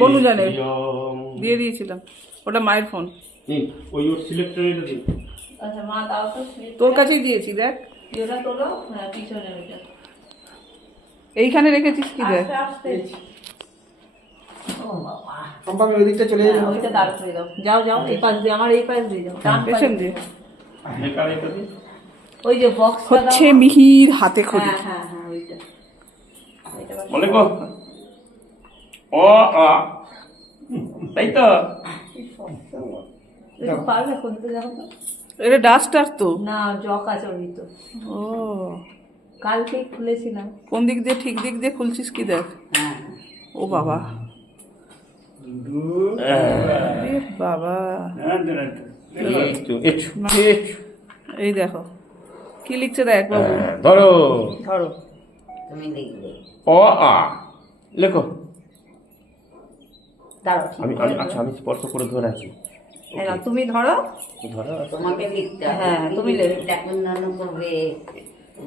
বনু জানে দিয়ে দিয়েছিলাম। ওটা মায়ের ফোন ওই ওর সিলেক্টর এটা দিন। আচ্ছা মা দাও তো তোর কাছেই দিয়েছি দেখ। এটা তোলো হ্যাঁ পিছনে ওইটা। এইখানে রেখেছিস কি দেখ? আস্তে আস্তে। ও বাবা। সম্পা আমি ওই দিকটা চলে হ্যাঁ, যাব। ওইটা দাঁড় করে দাও। যাও যাও এই পাশ দিয়ে আমার এই পাশ দিয়ে যাও। পেছন দিয়ে লেখা রেখে দিন ওই যে বক্স হচ্ছে মিহির হাতে খড়ি হ্যাঁ হ্যাঁ হ্যাঁ ওইটা। ও আ তাই তো? এটা ডাস্টার তো। না জক আছে ওর ভিতর। ও। কালকেই খুলেছিলাম। কোন দিক দিয়ে ঠিক দিক দিয়ে খুলছিস কি দেখ? হ্যাঁ। ও বাবা। বাবা। একটু এই দেখো। কি লিখছে দেখ বাবু? ধরো। ধরো। তুমি দেখবে ও আ। লেখো। দাঁড়াও আমি আমি আচ্ছা আমি স্পর্শ করে ধরে আছি হ্যাঁ তুমি ধরো ধরো তোমাকে লিখতে হ্যাঁ, তুমি লে- দেখুন নানু করবে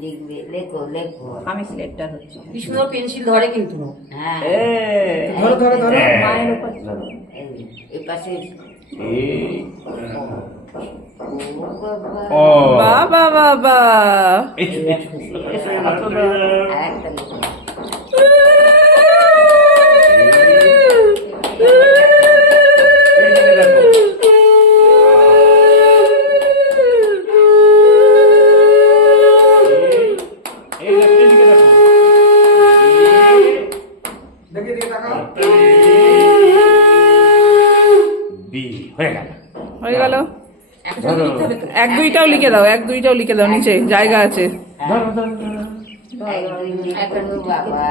লিখবে লেখো লেখো আমি সিলেক্টর হচ্ছি কি সুন্দর পেন্সিল ধরে কিন্তু হ্যাঁ ধরো ধরো ধরো মায়ের উপর এই, এই পাশে বাবা বাবা বাবা হয়ে গেল। হয়ে গেল? এক দুইটাও লিখে দাও এক দুইটাও লিখে দাও নিচে জায়গা আছে। বাবা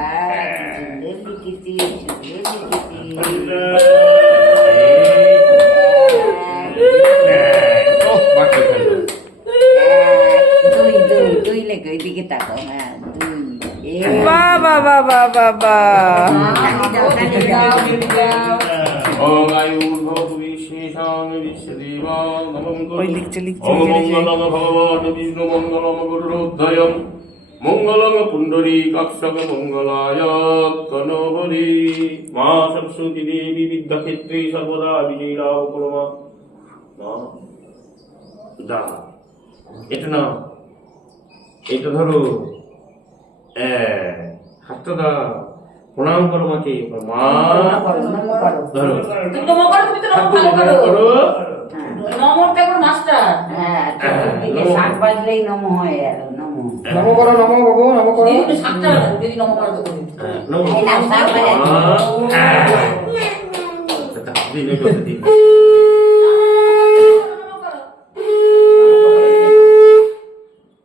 হ্যাঁ। বাবা বাবা ওই লিখছে, লিখছে। মঙ্গলম ভগবান বিষ্ণু মঙ্গলম পুণ্ডরী মঙ্গলায় কনবরী। মা সরস্বতী দেবী বিদ্যাক্ষেত্রে সর্বদা বিজয়ীরা উপরমা। দা এটা না এটা ধরো। এ হাতটা দা প্রণাম করো মাকে মা ধরো। তুমি নম করো তুমি তো নম প্রণাম করো। করো নমস্কার করো মাস্টার। হ্যাঁ শাক বাজলেই নম হয় গেল নম নমো করো নম বাবু নম করো তুমি সাতটা যদি করো। তো করি নম এই